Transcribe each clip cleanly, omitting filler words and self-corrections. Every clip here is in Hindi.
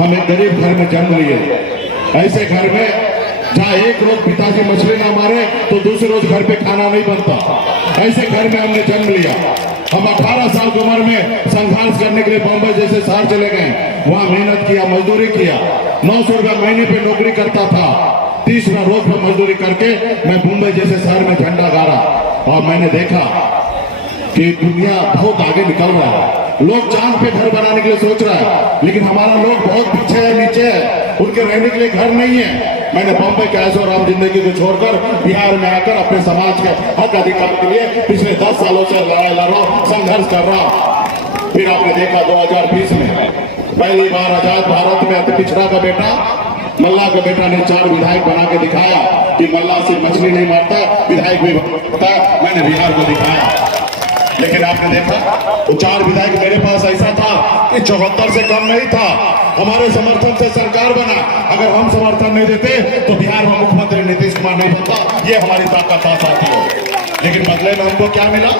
हम एक गरीब घर में जन्म लिए। ऐसे घर में जहाँ एक रोज पिताजी मछली ना मारे तो दूसरे रोज घर पे खाना नहीं बनता, ऐसे घर में हमने जन्म लिया। हम 18 साल की उम्र में संघर्ष करने के लिए बम्बई जैसे शहर चले गए, वहाँ मेहनत किया, मजदूरी किया। 900 रुपया महीने पे नौकरी करता था, 30 रोज पर मजदूरी करके मैं मुंबई जैसे शहर में झंडा गाड़ा और मैंने देखा कि दुनिया बहुत आगे निकल रहा है। लोग चांद पे घर बनाने के लिए सोच रहा है, लेकिन हमारा लोग बहुत पीछे है, नीचे है, उनके रहने के लिए घर नहीं है। मैंने बम्बई के ऐशो आराम जिंदगी को छोड़कर बिहार में आकर अपने समाज के हक अधिकार के लिए पिछले 10 सालों से लड़ाई लड़ रहा हूं, संघर्ष कर रहा हूं। फिर आपने देखा 2020 में पहली बार आजाद भारत में अति पिछड़ा का बेटा मल्ला का बेटा ने 4 विधायक बना के दिखाया कि मल्ला सिर्फ मछली नहीं मारता, विधायक भी बनता। मैंने बिहार को दिखाया। लेकिन आपने देखा वो 4 विधायक मेरे पास ऐसा था कि 74 से कम नहीं था। हमारे समर्थन से सरकार बना। अगर हम समर्थन नहीं देते तो बिहार में मुख्यमंत्री नीतीश कुमार नहीं बनता। ये हमारी ताकत था साथियों। लेकिन बदले में हमको क्या मिला?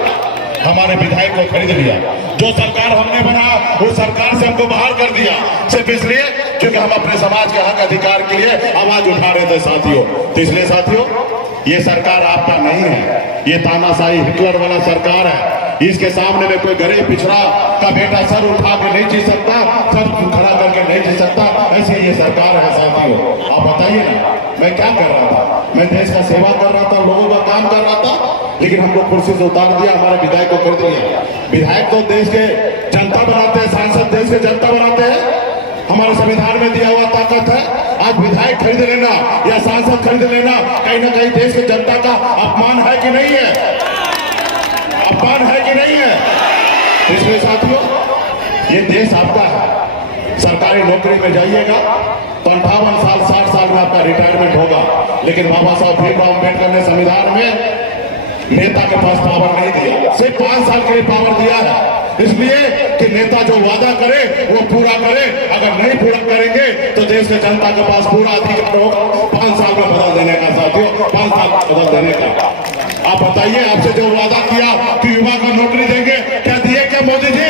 हमारे विधायक को खरीद लिया। जो सरकार हमने बना उस सरकार से हमको बाहर कर दिया, सिर्फ इसलिए क्योंकि हम अपने समाज के हक अधिकार के लिए आवाज उठा रहे थे साथियों। तो इसलिए साथियों, ये सरकार आपका नहीं है, ये तानाशाही हिटलर वाला सरकार है। इसके सामने में कोई गरीब पिछड़ा का बेटा सर उठा के नहीं जी सकता, सर खड़ा करके नहीं जी सकता। ऐसे ये सरकार है साथियों। आप बताइए ना, मैं क्या कर रहा था? मैं देश का सेवा कर रहा था, लोगों का काम कर रहा था, लेकिन हमको कुर्सी से उतार दिया, हमारे विधायक को कर दिया। विधायक तो देश के जनता बनाते हैं, सांसद देश के जनता बनाते हैं, हमारे संविधान में दिया हुआ ताकत है। आज विधायक खरीद लेना या सांसद खरीद लेना कहीं ना कहीं देश की जनता का अपमान है कि नहीं है? अपमान है कि नहीं है? इसलिए साथियों, ये देश आपका है। सरकारी नौकरी में जाइएगा तो 58 साल 60 साल में आपका रिटायरमेंट होगा। लेकिन बाबा साहब भीमराव अम्बेडकर ने संविधान में नेता के पास पावर नहीं दिया, सिर्फ 5 साल के लिए पावर दिया है। इसलिए कि नेता जो वादा करे वो पूरा करे। अगर नहीं पूरा करेंगे तो देश के जनता के पास पूरा अधिकार होगा 5 साल में बदल देने का साथियों, 5 साल में बदल देने का। आप बताइए, आपसे जो वादा किया कि युवा को नौकरी देंगे, क्या दिए क्या मोदी जी?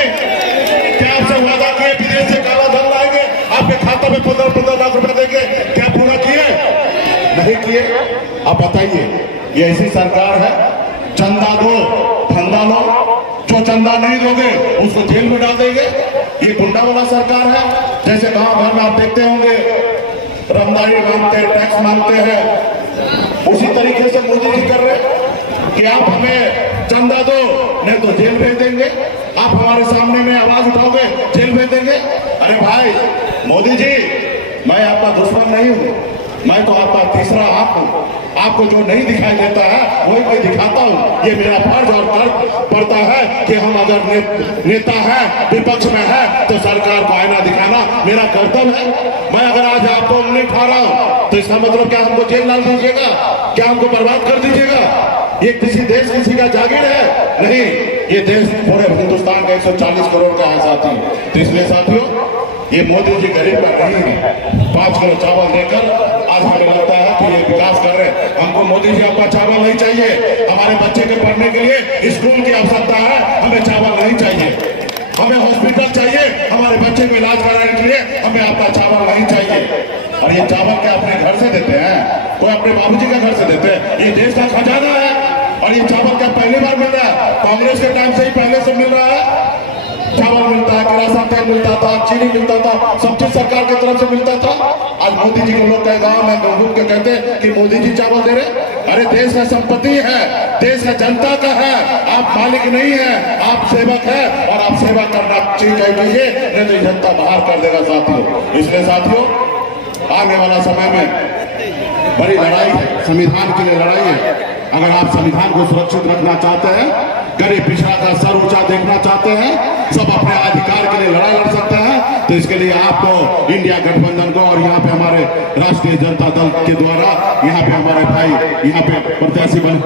क्या आपसे वादा किए विदेश से काला धन लाएंगे, आपके खाते में 15 लाख रुपए देंगे, क्या पूरा किए? नहीं किए। आप बताइए, ये ऐसी सरकार है, चंदा दो फंदा लो, जो चंदा नहीं दोगे उसको जेल में डाल देंगे। ये गुंडा वाला सरकार है। जैसे गांव भर में आप देखते होंगे रमदारी मांगते हैं, टैक्स मांगते हैं, उसी तरीके से मोदी जी कर रहे हैं कि आप हमें चंदा दो नहीं तो जेल भेज देंगे, आप हमारे सामने में आवाज उठाओगे जेल भेज देंगे। अरे भाई मोदी जी, मैं आपका दुश्मन नहीं हूं, मैं तो आपका तीसरा आंख हूं। आपको जो नहीं दिखाई देता है वही मैं दिखाता हूं। ये मेरा फर्ज और कर्तव्य पड़ता है कि हम अगर नेता है, विपक्ष में है, तो सरकार को आईना दिखाना मेरा कर्तव्य है। मैं अगर आज आपको उंगली उठा रहा हूं तो इसका मतलब क्या हमको जेल डाल दीजिएगा? क्या हमको बर्बाद कर दीजिएगा? ये किसी देश किसी का जागीर है? नहीं, ये देश पूरे हिंदुस्तान का 140 करोड़ का है साथी। तो इसलिए साथियों, ये मोदी जी गरीब का नहीं है। 5 किलो चावल देकर आज हमें लगता है कि ये विकास कर रहे हैं। हमको मोदी जी आपका चावल नहीं चाहिए। हमारे बच्चे के पढ़ने के लिए स्कूल की आवश्यकता है, हमें चावल नहीं चाहिए। हमें हॉस्पिटल चाहिए, हमारे बच्चे को इलाज कराने के लिए हमें आपका चावल नहीं चाहिए। और ये चावल क्या अपने घर से देते हैं? कोई अपने बाबूजी के घर से देते हैं? ये देश का खजाना है। और ये चावल क्या पहली बार मिल रहा है? कांग्रेस के टाइम से ही पहले से मिल रहा है। चावल मिलता है, किरासन तेल मिलता था, चीनी मिलता था, सब चीज सरकार की तरफ से मिलता था। आज मोदी जी के लोग कई गांव में घूम के कहते हैं कि मोदी जी चावल दे रहे। अरे देश का संपत्ति है, देश का जनता का है, आप मालिक नहीं है, आप सेवक है। और आप सेवा करना चाहिए, नहीं तो जनता बाहर कर देगा साथियों। इसलिए साथियों, आने वाला समय में बड़ी लड़ाई है, संविधान के लिए लड़ाई है। अगर आप संविधान को सुरक्षित रखना चाहते हैं, गरीब पिछड़ा का सर ऊंचा देखना चाहते हैं, सब अपने अधिकार के लिए लड़ाई लड़ सकते हैं, तो इसके लिए आपको इंडिया गठबंधन को और यहाँ पे हमारे राष्ट्रीय जनता दल के द्वारा यहाँ पे हमारे भाई यहाँ पे प्रत्याशी बने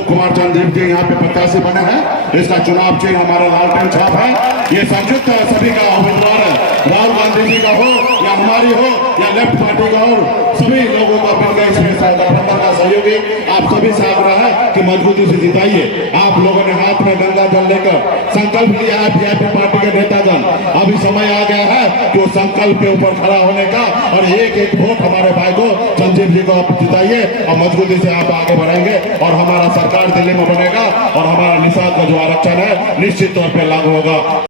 कुमार चंद्रदेव जी यहाँ पे प्रत्याशी बने हैं। इसका चुनाव चिन्ह हमारा लालटेन छाप है। ये संयुक्त सभी का उम्मीदवार है। राहुल गांधी जी का हो या हमारी हो या लेफ्ट पार्टी का हो, सभी लोगों का मिलकर इसमें गठबंधन का सहयोगी आप सभी से आग्रह है कि मजबूती से जिताइए। आप लोगों ने हाथ में गंगा जल लेकर संकल्प लिया है, वीआईपी पार्टी के नेतागण, अभी समय आ गया है कि वो संकल्प के ऊपर खड़ा होने का, और एक एक वोट हमारे भाई को संजीव जी को आप जिताइए और मजबूती से आप आगे बढ़ेंगे और हमारा सरकार दिल्ली में बनेगा और हमारा निषाद का जो आरक्षण है निश्चित तौर पर लागू होगा।